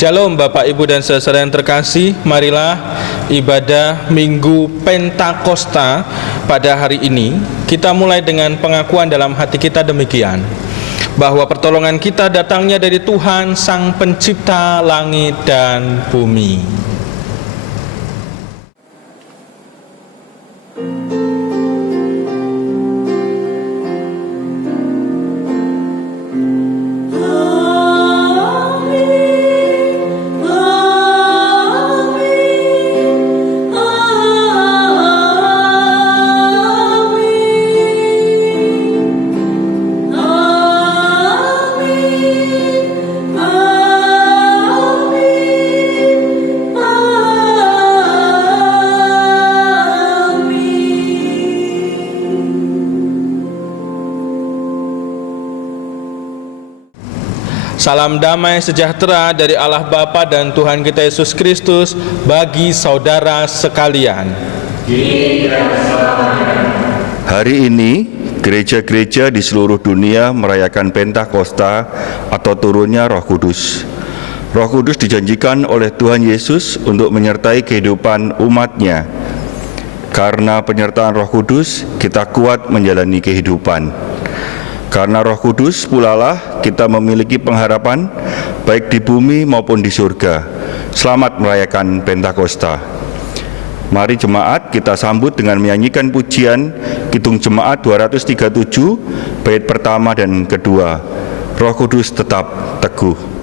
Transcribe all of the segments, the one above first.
Shalom Bapak Ibu dan saudara yang terkasih, marilah ibadah Minggu Pentakosta pada hari ini kita mulai dengan pengakuan dalam hati kita demikian, bahwa pertolongan kita datangnya dari Tuhan Sang Pencipta langit dan bumi. Salam damai sejahtera dari Allah Bapa dan Tuhan kita Yesus Kristus bagi saudara sekalian. Hari ini, gereja-gereja di seluruh dunia merayakan Pentakosta atau turunnya Roh Kudus. Roh Kudus dijanjikan oleh Tuhan Yesus untuk menyertai kehidupan umat-Nya. Karena penyertaan Roh Kudus, kita kuat menjalani kehidupan. Karena Roh Kudus pulalah kita memiliki pengharapan baik di bumi maupun di surga. Selamat merayakan Pentakosta. Mari jemaat kita sambut dengan menyanyikan pujian Kidung Jemaat 237 bait pertama dan kedua. Roh Kudus tetap teguh.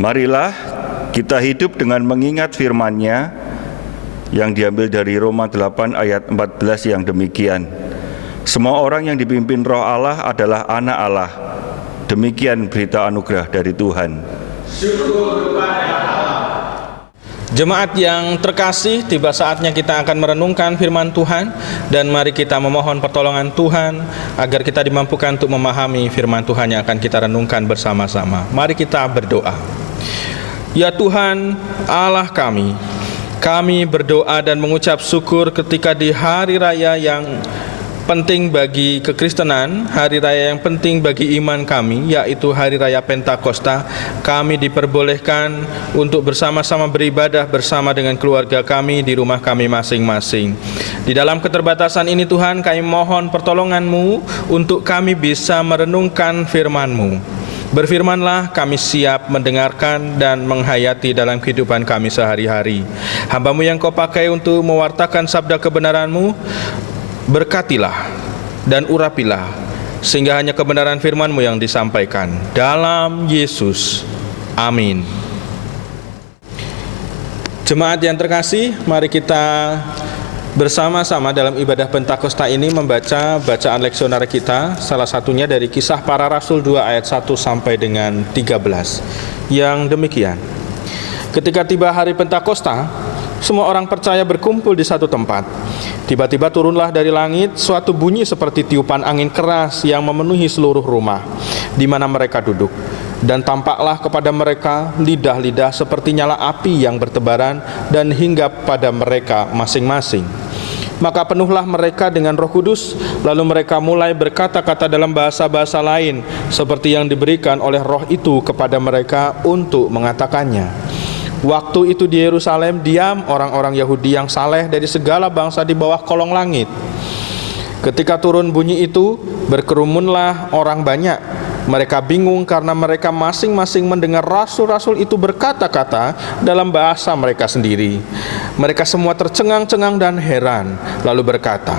Marilah kita hidup dengan mengingat firman-Nya yang diambil dari Roma 8 ayat 14 yang demikian. Semua orang yang dipimpin Roh Allah adalah anak Allah. Demikian berita anugerah dari Tuhan. Syukur kepada Allah. Jemaat yang terkasih, tiba saatnya kita akan merenungkan firman Tuhan, dan mari kita memohon pertolongan Tuhan agar kita dimampukan untuk memahami firman Tuhan yang akan kita renungkan bersama-sama. Mari kita berdoa. Ya Tuhan Allah kami berdoa dan mengucap syukur ketika di hari raya yang penting bagi kekristenan, hari raya yang penting bagi iman kami, yaitu hari raya Pentakosta, kami diperbolehkan untuk bersama-sama beribadah bersama dengan keluarga kami di rumah kami masing-masing. Di dalam keterbatasan ini Tuhan, kami mohon pertolongan-Mu untuk kami bisa merenungkan firman-Mu. Berfirmanlah, kami siap mendengarkan dan menghayati dalam kehidupan kami sehari-hari. Hamba-Mu yang Kau pakai untuk mewartakan sabda kebenaran-Mu, berkatilah dan urapilah, sehingga hanya kebenaran firman-Mu yang disampaikan. Dalam Yesus, amin. Jemaat yang terkasih, mari kita bersama-sama dalam ibadah Pentakosta ini membaca bacaan leksioner kita, salah satunya dari Kisah Para Rasul 2 ayat 1 sampai dengan 13. Yang demikian: ketika tiba hari Pentakosta, semua orang percaya berkumpul di satu tempat. Tiba-tiba turunlah dari langit suatu bunyi seperti tiupan angin keras yang memenuhi seluruh rumah di mana mereka duduk. Dan tampaklah kepada mereka lidah-lidah seperti nyala api yang bertebaran dan hinggap pada mereka masing-masing. Maka penuhlah mereka dengan Roh Kudus, lalu mereka mulai berkata-kata dalam bahasa-bahasa lain seperti yang diberikan oleh Roh itu kepada mereka untuk mengatakannya. Waktu itu di Yerusalem diam orang-orang Yahudi yang saleh dari segala bangsa di bawah kolong langit. Ketika turun bunyi itu, berkerumunlah orang banyak. Mereka bingung karena mereka masing-masing mendengar rasul-rasul itu berkata-kata dalam bahasa mereka sendiri. Mereka semua tercengang-cengang dan heran, lalu berkata,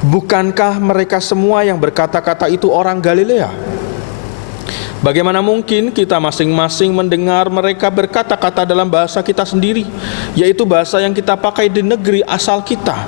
"Bukankah mereka semua yang berkata-kata itu orang Galilea? Bagaimana mungkin kita masing-masing mendengar mereka berkata-kata dalam bahasa kita sendiri, yaitu bahasa yang kita pakai di negeri asal kita?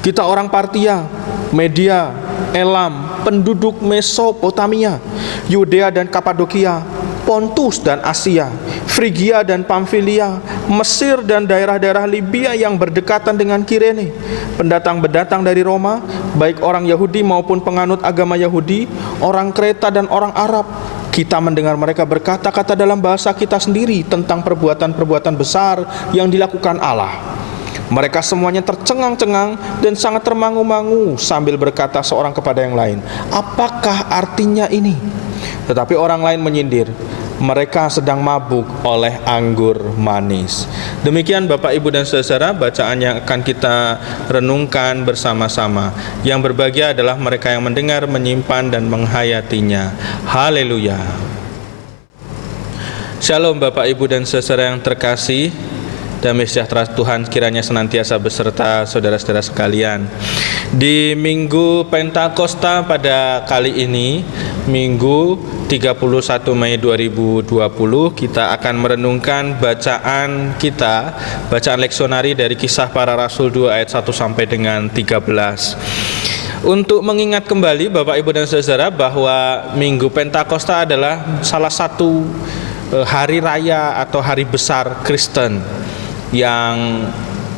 Kita orang Partia, Media, Elam, penduduk Mesopotamia, Yudea dan Kapadokia, Pontus dan Asia, Frigia dan Pamfilia, Mesir dan daerah-daerah Libya yang berdekatan dengan Kirene, pendatang-pendatang dari Roma, baik orang Yahudi maupun penganut agama Yahudi, orang Kreta dan orang Arab. Kita mendengar mereka berkata-kata dalam bahasa kita sendiri tentang perbuatan-perbuatan besar yang dilakukan Allah." Mereka semuanya tercengang-cengang dan sangat termangu-mangu sambil berkata seorang kepada yang lain, "Apakah artinya ini?" Tetapi orang lain menyindir, "Mereka sedang mabuk oleh anggur manis." Demikian Bapak, Ibu, dan Saudara bacaan yang akan kita renungkan bersama-sama. Yang berbahagia adalah mereka yang mendengar, menyimpan, dan menghayatinya. Haleluya. Shalom Bapak, Ibu, dan Saudara yang terkasih. Damai sejahtera Tuhan kiranya senantiasa beserta saudara-saudara sekalian. Di Minggu Pentakosta pada kali ini, Minggu 31 Mei 2020, kita akan merenungkan bacaan leksionari dari Kisah Para Rasul 2 ayat 1 sampai dengan 13. Untuk mengingat kembali Bapak, Ibu, dan Saudara bahwa Minggu Pentakosta adalah salah satu hari raya atau hari besar Kristen yang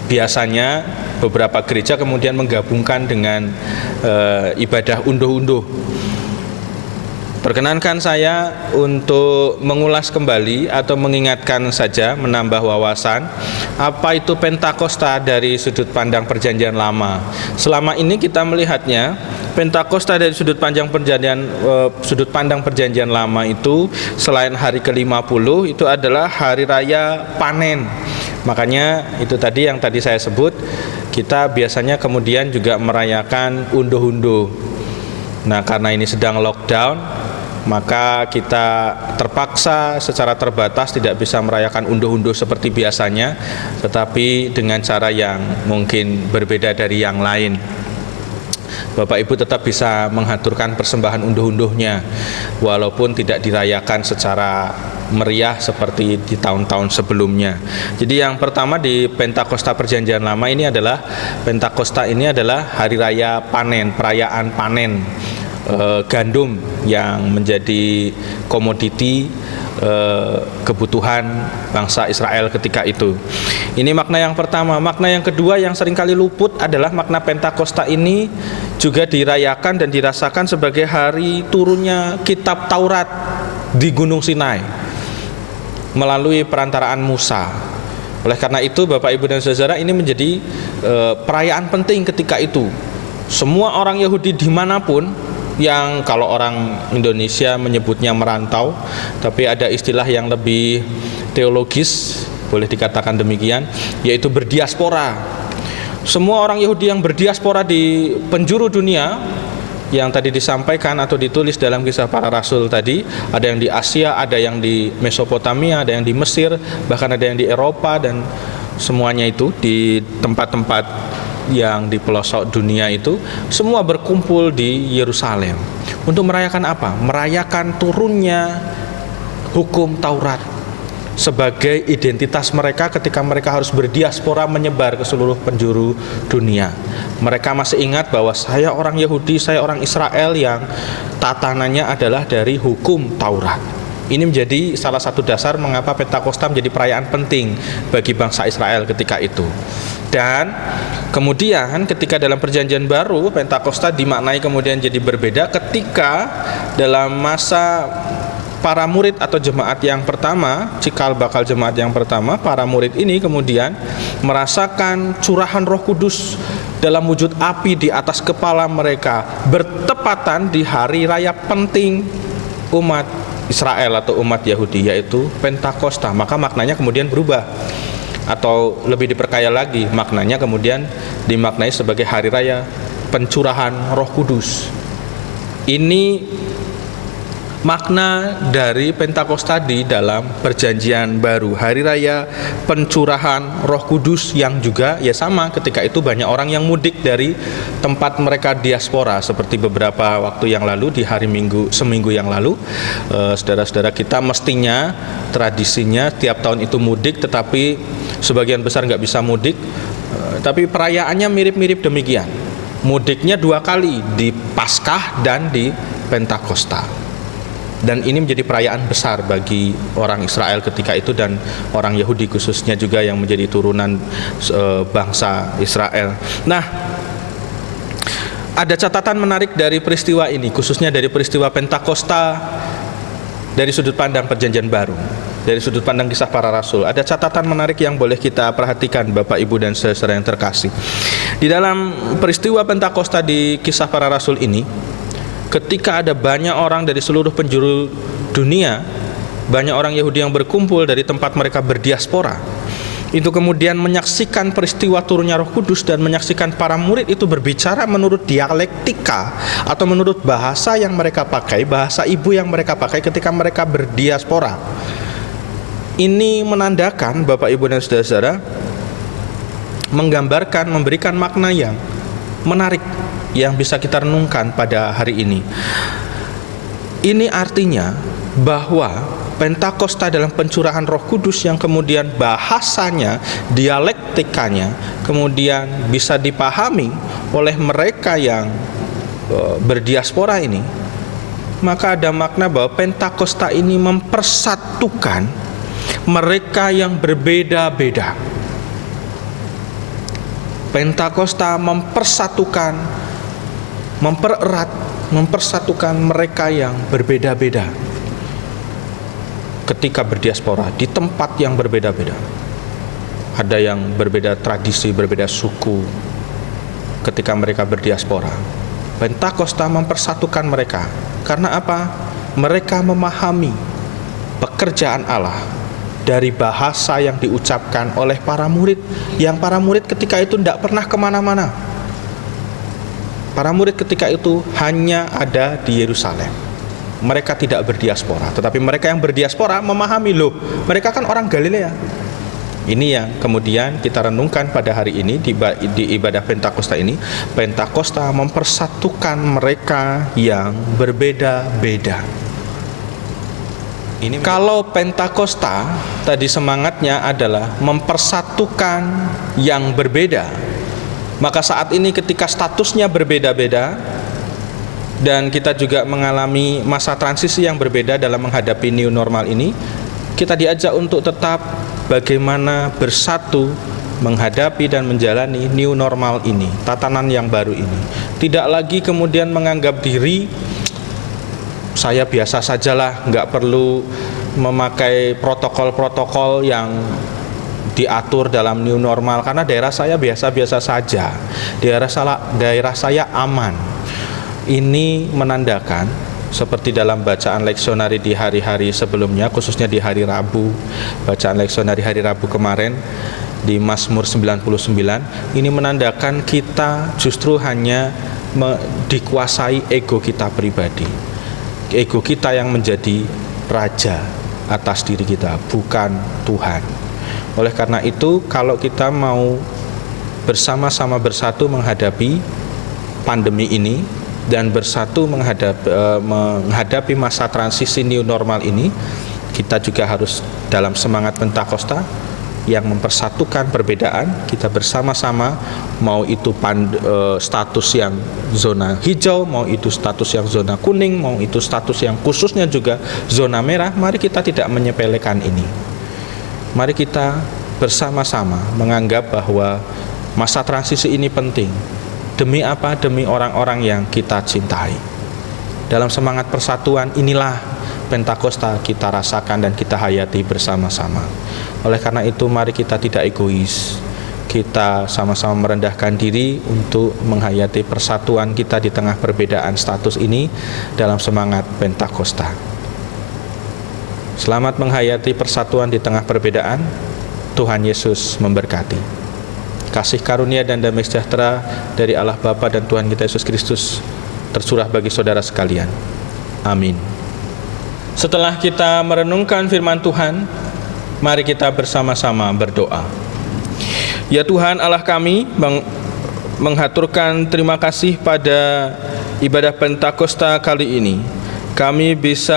biasanya beberapa gereja kemudian menggabungkan dengan ibadah unduh-unduh. Perkenankan saya untuk mengulas kembali atau mengingatkan saja, menambah wawasan apa itu Pentakosta dari sudut pandang Perjanjian Lama. Selama ini kita melihatnya Pentakosta dari sudut pandang Perjanjian Lama itu selain hari ke-50 itu adalah hari raya panen. Makanya itu tadi yang tadi saya sebut, kita biasanya kemudian juga merayakan unduh-unduh. Nah, karena ini sedang lockdown, maka kita terpaksa secara terbatas tidak bisa merayakan unduh-unduh seperti biasanya, tetapi dengan cara yang mungkin berbeda dari yang lain. Bapak Ibu tetap bisa menghaturkan persembahan unduh-unduhnya walaupun tidak dirayakan secara meriah seperti di tahun-tahun sebelumnya. Jadi yang pertama di Pentakosta Perjanjian Lama ini adalah Pentakosta ini adalah hari raya panen, perayaan panen gandum yang menjadi komoditi kebutuhan bangsa Israel ketika itu. Ini makna yang pertama. Makna yang kedua yang seringkali luput adalah makna Pentakosta ini juga dirayakan dan dirasakan sebagai hari turunnya kitab Taurat di Gunung Sinai melalui perantaraan Musa. Oleh karena itu Bapak, Ibu, dan Saudara, ini menjadi perayaan penting ketika itu. Semua orang Yahudi dimanapun, yang kalau orang Indonesia menyebutnya merantau, tapi ada istilah yang lebih teologis, boleh dikatakan demikian, yaitu berdiaspora. Semua orang Yahudi yang berdiaspora di penjuru dunia yang tadi disampaikan atau ditulis dalam Kisah Para Rasul tadi, ada yang di Asia, ada yang di Mesopotamia, ada yang di Mesir, bahkan ada yang di Eropa, dan semuanya itu di tempat-tempat yang di pelosok dunia itu semua berkumpul di Yerusalem untuk merayakan apa? Merayakan turunnya hukum Taurat, sebagai identitas mereka ketika mereka harus berdiaspora menyebar ke seluruh penjuru dunia. Mereka masih ingat bahwa saya orang Yahudi, saya orang Israel yang tatanannya adalah dari hukum Taurat. Ini menjadi salah satu dasar mengapa Pentakosta menjadi perayaan penting bagi bangsa Israel ketika itu. Dan kemudian ketika dalam perjanjian baru Pentakosta dimaknai kemudian jadi berbeda ketika dalam masa para murid atau jemaat yang pertama, cikal bakal jemaat yang pertama, para murid ini kemudian merasakan curahan Roh Kudus dalam wujud api di atas kepala mereka, bertepatan di hari raya penting umat Israel atau umat Yahudi, yaitu Pentakosta. Maka maknanya kemudian berubah, atau lebih diperkaya lagi, maknanya kemudian dimaknai sebagai hari raya pencurahan Roh Kudus. Ini makna dari Pentakosta di dalam perjanjian baru, hari raya pencurahan Roh Kudus, yang juga ya sama ketika itu banyak orang yang mudik dari tempat mereka diaspora, seperti beberapa waktu yang lalu di hari Minggu, seminggu yang lalu, saudara-saudara kita mestinya tradisinya tiap tahun itu mudik, tetapi sebagian besar nggak bisa mudik, tapi perayaannya mirip-mirip demikian. Mudiknya 2 kali, di Paskah dan di Pentakosta. Dan ini menjadi perayaan besar bagi orang Israel ketika itu dan orang Yahudi khususnya juga yang menjadi turunan bangsa Israel. Nah, ada catatan menarik dari peristiwa ini, khususnya dari peristiwa Pentakosta dari sudut pandang perjanjian baru, dari sudut pandang Kisah Para Rasul. Ada catatan menarik yang boleh kita perhatikan, Bapak, Ibu, dan saudara yang terkasih. Di dalam peristiwa Pentakosta di Kisah Para Rasul ini, ketika ada banyak orang dari seluruh penjuru dunia, banyak orang Yahudi yang berkumpul dari tempat mereka berdiaspora, itu kemudian menyaksikan peristiwa turunnya Roh Kudus dan menyaksikan para murid itu berbicara menurut dialektika atau menurut bahasa yang mereka pakai, bahasa ibu yang mereka pakai ketika mereka berdiaspora. Ini menandakan, Bapak, Ibu, dan saudara-saudara, menggambarkan, memberikan makna yang menarik yang bisa kita renungkan pada hari ini. Ini artinya bahwa Pentakosta dalam pencurahan Roh Kudus yang kemudian bahasanya, dialektikanya kemudian bisa dipahami oleh mereka yang berdiaspora ini, maka ada makna bahwa Pentakosta ini mempersatukan mereka yang berbeda-beda. Pentakosta mempersatukan, mempererat, mempersatukan mereka yang berbeda-beda ketika berdiaspora di tempat yang berbeda-beda. Ada yang berbeda tradisi, berbeda suku ketika mereka berdiaspora. Pentakosta mempersatukan mereka. Karena apa? Mereka memahami pekerjaan Allah dari bahasa yang diucapkan oleh para murid, yang para murid ketika itu tidak pernah kemana-mana. Para murid ketika itu hanya ada di Yerusalem. Mereka tidak berdiaspora, tetapi mereka yang berdiaspora memahami, loh, mereka kan orang Galilea. Ini yang kemudian kita renungkan pada hari ini di ibadah Pentakosta ini. Pentakosta mempersatukan mereka yang berbeda-beda. Kalau Pentakosta tadi semangatnya adalah mempersatukan yang berbeda, maka saat ini ketika statusnya berbeda-beda dan kita juga mengalami masa transisi yang berbeda dalam menghadapi new normal ini, kita diajak untuk tetap bagaimana bersatu menghadapi dan menjalani new normal ini, tatanan yang baru ini. Tidak lagi kemudian menganggap diri saya biasa sajalah, nggak perlu memakai protokol-protokol yang diatur dalam new normal karena daerah saya biasa-biasa saja, daerah saya aman. Ini menandakan seperti dalam bacaan leksionari di hari-hari sebelumnya, khususnya di hari Rabu, bacaan leksionari hari Rabu kemarin di Mazmur 99, ini menandakan kita justru hanya dikuasai ego kita pribadi. Ego kita yang menjadi raja atas diri kita, bukan Tuhan. Oleh karena itu, kalau kita mau bersama-sama bersatu menghadapi pandemi ini dan bersatu menghadapi masa transisi new normal ini, kita juga harus dalam semangat Pentakosta yang mempersatukan perbedaan, kita bersama-sama, mau itu status yang zona hijau, mau itu status yang zona kuning, mau itu status yang khususnya juga zona merah, mari kita tidak menyepelekan ini. Mari kita bersama-sama menganggap bahwa masa transisi ini penting. Demi apa? Demi orang-orang yang kita cintai. Dalam semangat persatuan inilah Pentakosta kita rasakan dan kita hayati bersama-sama. Oleh karena itu mari kita tidak egois. Kita sama-sama merendahkan diri untuk menghayati persatuan kita di tengah perbedaan status ini dalam semangat Pentakosta. Selamat menghayati persatuan di tengah perbedaan. Tuhan Yesus memberkati. Kasih karunia dan damai sejahtera dari Allah Bapa dan Tuhan kita Yesus Kristus tercurah bagi saudara sekalian. Amin. Setelah kita merenungkan firman Tuhan, mari kita bersama-sama berdoa. Ya Tuhan Allah kami, menghaturkan terima kasih pada ibadah Pentakosta kali ini. Kami bisa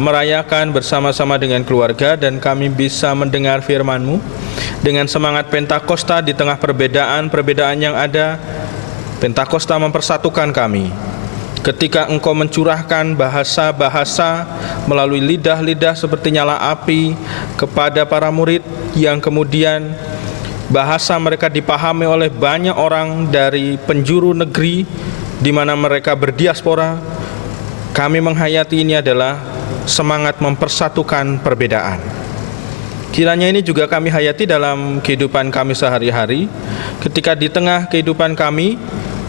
merayakan bersama-sama dengan keluarga dan kami bisa mendengar firman-Mu dengan semangat Pentakosta di tengah perbedaan-perbedaan yang ada. Pentakosta mempersatukan kami. Ketika Engkau mencurahkan bahasa-bahasa melalui lidah-lidah seperti nyala api kepada para murid yang kemudian bahasa mereka dipahami oleh banyak orang dari penjuru negeri di mana mereka berdiaspora, kami menghayati ini adalah semangat mempersatukan perbedaan. Kiranya ini juga kami hayati dalam kehidupan kami sehari-hari, ketika di tengah kehidupan kami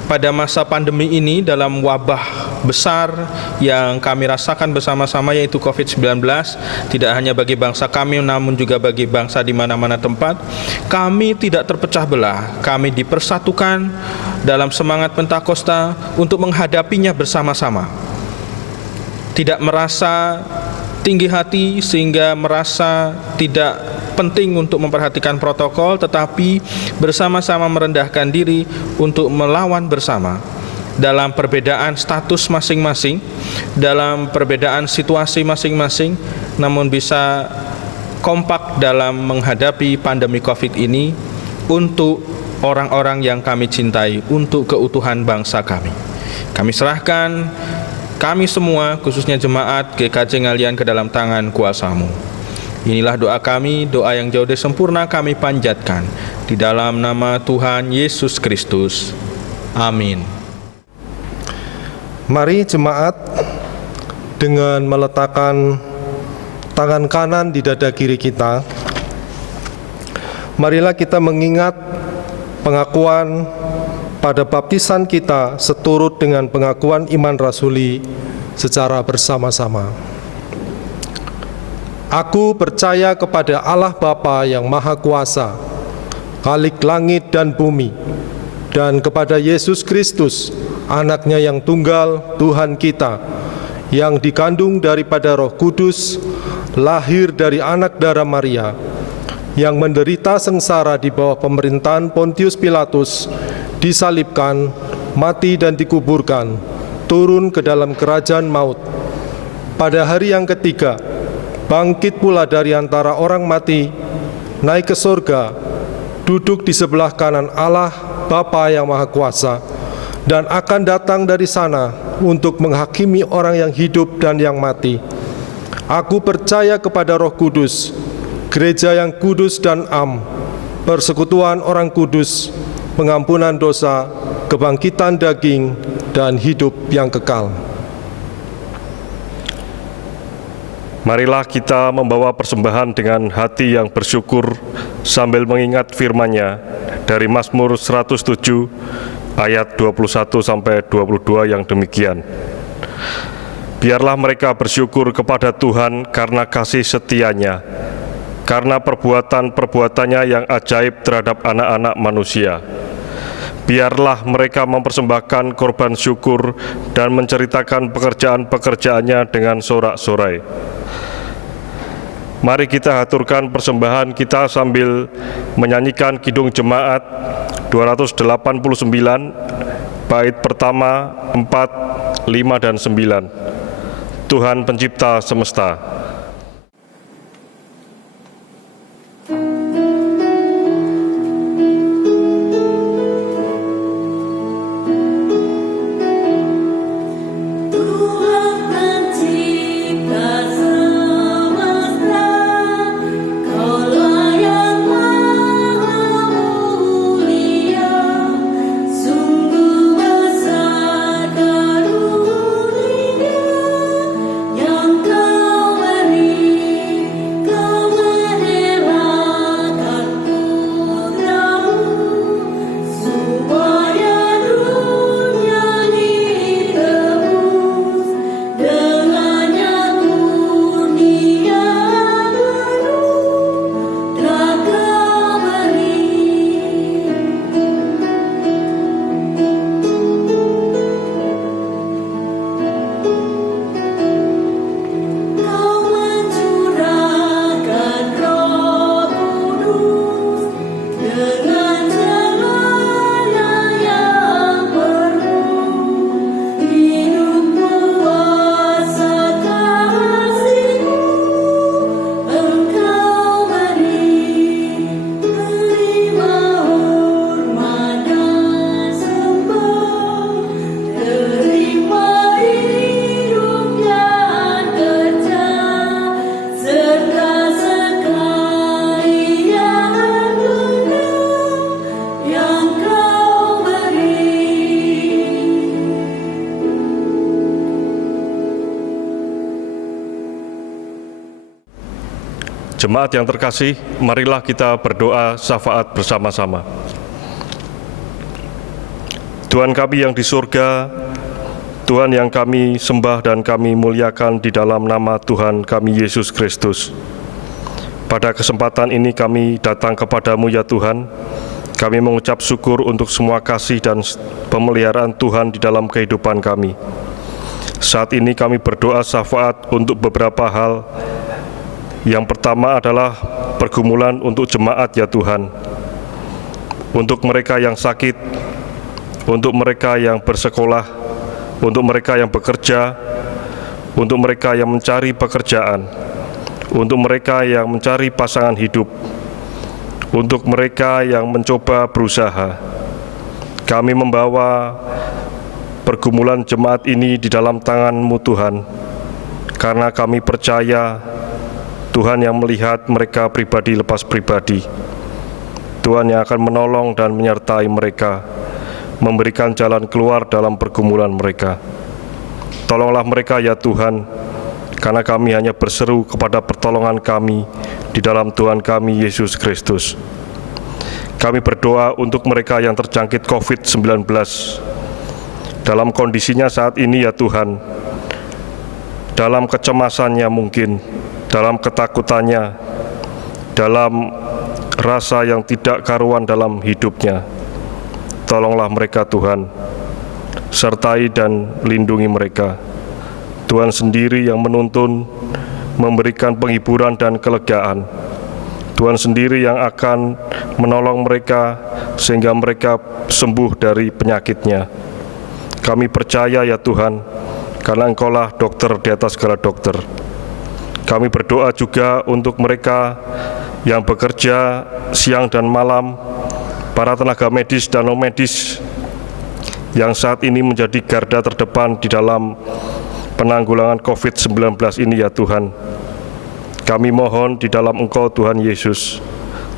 pada masa pandemi ini, dalam wabah besar yang kami rasakan bersama-sama yaitu COVID-19, tidak hanya bagi bangsa kami namun juga bagi bangsa di mana-mana tempat, kami tidak terpecah belah, kami dipersatukan dalam semangat Pentakosta untuk menghadapinya bersama-sama. Tidak merasa tinggi hati sehingga merasa tidak penting untuk memperhatikan protokol, tetapi bersama-sama merendahkan diri untuk melawan bersama dalam perbedaan status masing-masing, dalam perbedaan situasi masing-masing, namun bisa kompak dalam menghadapi pandemi COVID ini untuk orang-orang yang kami cintai, untuk keutuhan bangsa kami. Kami serahkan kami semua, khususnya jemaat GKJ Ngalian, ke dalam tangan kuasa-Mu. Inilah doa kami, doa yang jauh dari sempurna kami panjatkan di dalam nama Tuhan Yesus Kristus. Amin. Mari jemaat dengan meletakkan tangan kanan di dada kiri kita, marilah kita mengingat pengakuan pada baptisan kita seturut dengan pengakuan iman rasuli secara bersama-sama. Aku percaya kepada Allah Bapa yang Maha Kuasa, Khalik langit dan bumi, dan kepada Yesus Kristus, Anaknya yang tunggal, Tuhan kita, yang dikandung daripada Roh Kudus, lahir dari anak darah Maria, yang menderita sengsara di bawah pemerintahan Pontius Pilatus, disalibkan, mati dan dikuburkan, turun ke dalam kerajaan maut. Pada hari yang ketiga, bangkit pula dari antara orang mati, naik ke surga, duduk di sebelah kanan Allah Bapa yang Maha Kuasa, dan akan datang dari sana untuk menghakimi orang yang hidup dan yang mati. Aku percaya kepada Roh Kudus, gereja yang kudus dan am, persekutuan orang kudus, pengampunan dosa, kebangkitan daging, dan hidup yang kekal. Marilah kita membawa persembahan dengan hati yang bersyukur sambil mengingat firman-Nya dari Mazmur 107 ayat 21-22 yang demikian. Biarlah mereka bersyukur kepada Tuhan karena kasih setia-Nya, karena perbuatan-perbuatannya yang ajaib terhadap anak-anak manusia. Biarlah mereka mempersembahkan korban syukur dan menceritakan pekerjaan-pekerjaannya dengan sorak-sorai. Mari kita haturkan persembahan kita sambil menyanyikan Kidung Jemaat 289, bait pertama, 4, 5, dan 9. Tuhan Pencipta Semesta. Jemaat yang terkasih, marilah kita berdoa syafaat bersama-sama. Tuhan kami yang di surga, Tuhan yang kami sembah dan kami muliakan di dalam nama Tuhan kami Yesus Kristus. Pada kesempatan ini kami datang kepadamu ya Tuhan. Kami mengucap syukur untuk semua kasih dan pemeliharaan Tuhan di dalam kehidupan kami. Saat ini kami berdoa syafaat untuk beberapa hal. Yang pertama adalah pergumulan untuk jemaat ya Tuhan. Untuk mereka yang sakit, untuk mereka yang bersekolah, untuk mereka yang bekerja, untuk mereka yang mencari pekerjaan, untuk mereka yang mencari pasangan hidup, untuk mereka yang mencoba berusaha. Kami membawa pergumulan jemaat ini di dalam tangan-Mu Tuhan, karena kami percaya Tuhan yang melihat mereka pribadi lepas pribadi. Tuhan yang akan menolong dan menyertai mereka, memberikan jalan keluar dalam pergumulan mereka. Tolonglah mereka ya Tuhan, karena kami hanya berseru kepada pertolongan kami di dalam Tuhan kami Yesus Kristus. Kami berdoa untuk mereka yang terjangkit COVID-19. Dalam kondisinya saat ini ya Tuhan, dalam kecemasannya mungkin, dalam ketakutannya, dalam rasa yang tidak karuan dalam hidupnya. Tolonglah mereka Tuhan, sertai dan lindungi mereka. Tuhan sendiri yang menuntun, memberikan penghiburan dan kelegaan. Tuhan sendiri yang akan menolong mereka sehingga mereka sembuh dari penyakitnya. Kami percaya ya Tuhan, karena Engkaulah dokter di atas segala dokter. Kami berdoa juga untuk mereka yang bekerja siang dan malam, para tenaga medis dan non-medis yang saat ini menjadi garda terdepan di dalam penanggulangan COVID-19 ini ya Tuhan. Kami mohon di dalam Engkau Tuhan Yesus,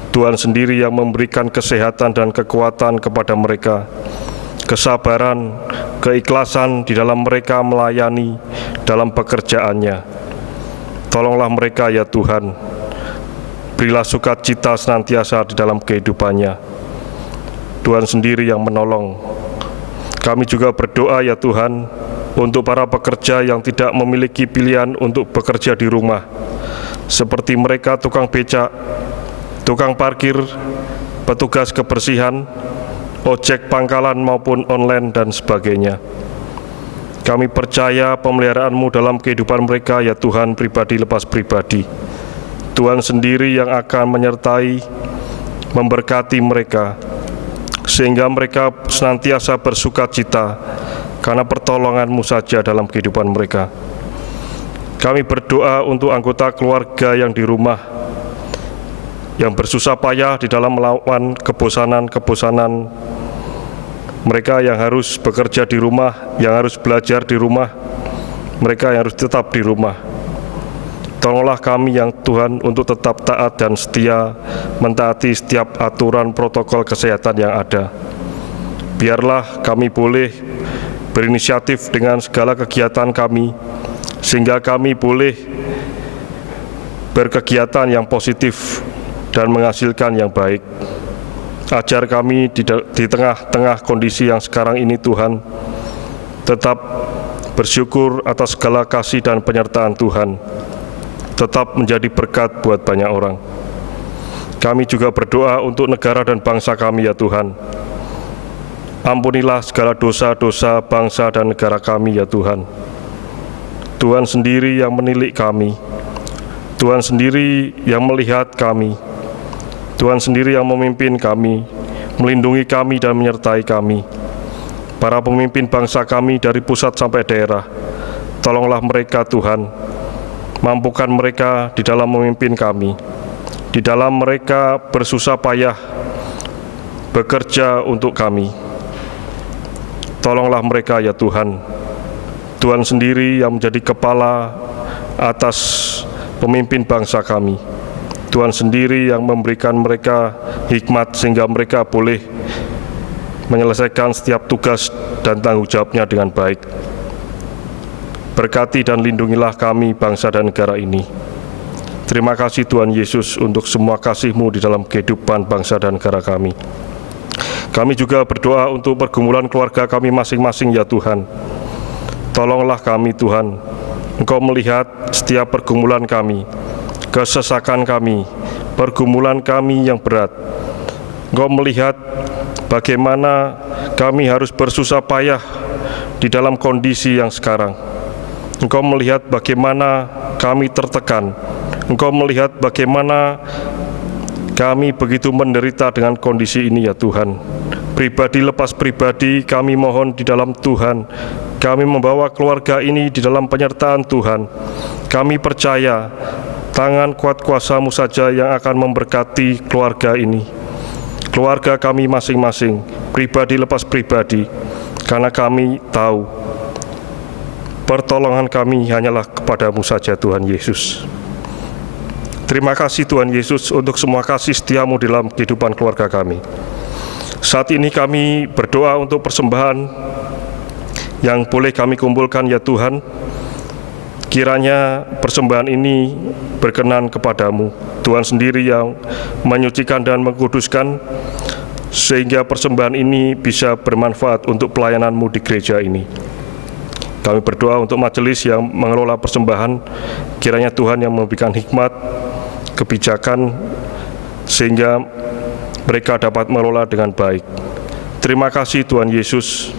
Tuhan sendiri yang memberikan kesehatan dan kekuatan kepada mereka, kesabaran, keikhlasan di dalam mereka melayani dalam pekerjaannya. Tolonglah mereka ya Tuhan, berilah sukacita senantiasa di dalam kehidupannya. Tuhan sendiri yang menolong. Kami juga berdoa ya Tuhan, untuk para pekerja yang tidak memiliki pilihan untuk bekerja di rumah, seperti mereka tukang becak, tukang parkir, petugas kebersihan, ojek pangkalan maupun online dan sebagainya. Kami percaya pemeliharaan-Mu dalam kehidupan mereka ya Tuhan pribadi lepas pribadi. Tuhan sendiri yang akan menyertai, memberkati mereka, sehingga mereka senantiasa bersukacita karena pertolongan-Mu saja dalam kehidupan mereka. Kami berdoa untuk anggota keluarga yang di rumah, yang bersusah payah di dalam melawan kebosanan-kebosanan. Mereka yang harus bekerja di rumah, yang harus belajar di rumah, mereka yang harus tetap di rumah. Tolonglah kami yang Tuhan untuk tetap taat dan setia mentaati setiap aturan protokol kesehatan yang ada. Biarlah kami boleh berinisiatif dengan segala kegiatan kami, sehingga kami boleh berkegiatan yang positif dan menghasilkan yang baik. Ajar kami di tengah-tengah kondisi yang sekarang ini Tuhan, tetap bersyukur atas segala kasih dan penyertaan Tuhan, tetap menjadi berkat buat banyak orang. Kami juga berdoa untuk negara dan bangsa kami ya Tuhan. Ampunilah segala dosa-dosa bangsa dan negara kami ya Tuhan. Tuhan sendiri yang menilik kami, Tuhan sendiri yang melihat kami, Tuhan sendiri yang memimpin kami, melindungi kami dan menyertai kami. Para pemimpin bangsa kami dari pusat sampai daerah, tolonglah mereka Tuhan, mampukan mereka di dalam memimpin kami, di dalam mereka bersusah payah bekerja untuk kami. Tolonglah mereka ya Tuhan. Tuhan sendiri yang menjadi kepala atas pemimpin bangsa kami. Tuhan sendiri yang memberikan mereka hikmat sehingga mereka boleh menyelesaikan setiap tugas dan tanggung jawabnya dengan baik. Berkati dan lindungilah kami bangsa dan negara ini. Terima kasih Tuhan Yesus untuk semua kasih-Mu di dalam kehidupan bangsa dan negara kami. Kami juga berdoa untuk pergumulan keluarga kami masing-masing ya Tuhan. Tolonglah kami Tuhan, Engkau melihat setiap pergumulan kami, kesesakan kami, pergumulan kami yang berat. Engkau melihat bagaimana kami harus bersusah payah di dalam kondisi yang sekarang. Engkau melihat bagaimana kami tertekan. Engkau melihat bagaimana kami begitu menderita dengan kondisi ini ya Tuhan. Pribadi lepas pribadi kami mohon di dalam Tuhan. Kami membawa keluarga ini di dalam penyertaan Tuhan. Kami percaya tangan kuat kuasa-Mu saja yang akan memberkati keluarga ini. Keluarga kami masing-masing, pribadi lepas pribadi. Karena kami tahu pertolongan kami hanyalah kepada-Mu saja Tuhan Yesus. Terima kasih Tuhan Yesus untuk semua kasih setia-Mu dalam kehidupan keluarga kami. Saat ini kami berdoa untuk persembahan yang boleh kami kumpulkan ya Tuhan. Kiranya persembahan ini berkenan kepada-Mu. Tuhan sendiri yang menyucikan dan mengkuduskan, sehingga persembahan ini bisa bermanfaat untuk pelayanan-Mu di gereja ini. Kami berdoa untuk majelis yang mengelola persembahan, kiranya Tuhan yang memberikan hikmat, kebijakan, sehingga mereka dapat mengelola dengan baik. Terima kasih Tuhan Yesus.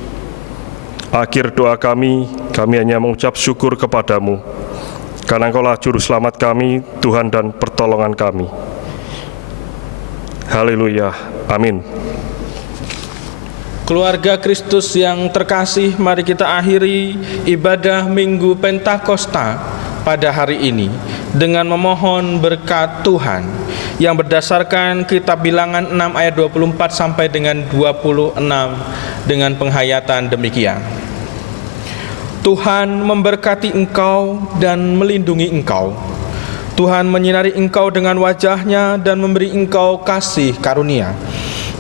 Akhir doa kami hanya mengucap syukur kepada-Mu, karena Engkaulah Juru Selamat kami, Tuhan dan pertolongan kami. Haleluya, amin. Keluarga Kristus yang terkasih, mari kita akhiri ibadah Minggu Pentakosta pada hari ini dengan memohon berkat Tuhan yang berdasarkan kitab Bilangan 6 ayat 24 sampai dengan 26 dengan penghayatan demikian. Tuhan memberkati engkau dan melindungi engkau. Tuhan menyinari engkau dengan wajah-Nya dan memberi engkau kasih karunia.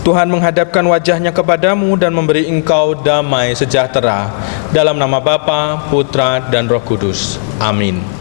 Tuhan menghadapkan wajah-Nya kepadamu dan memberi engkau damai sejahtera. Dalam nama Bapa, Putra, dan Roh Kudus. Amin.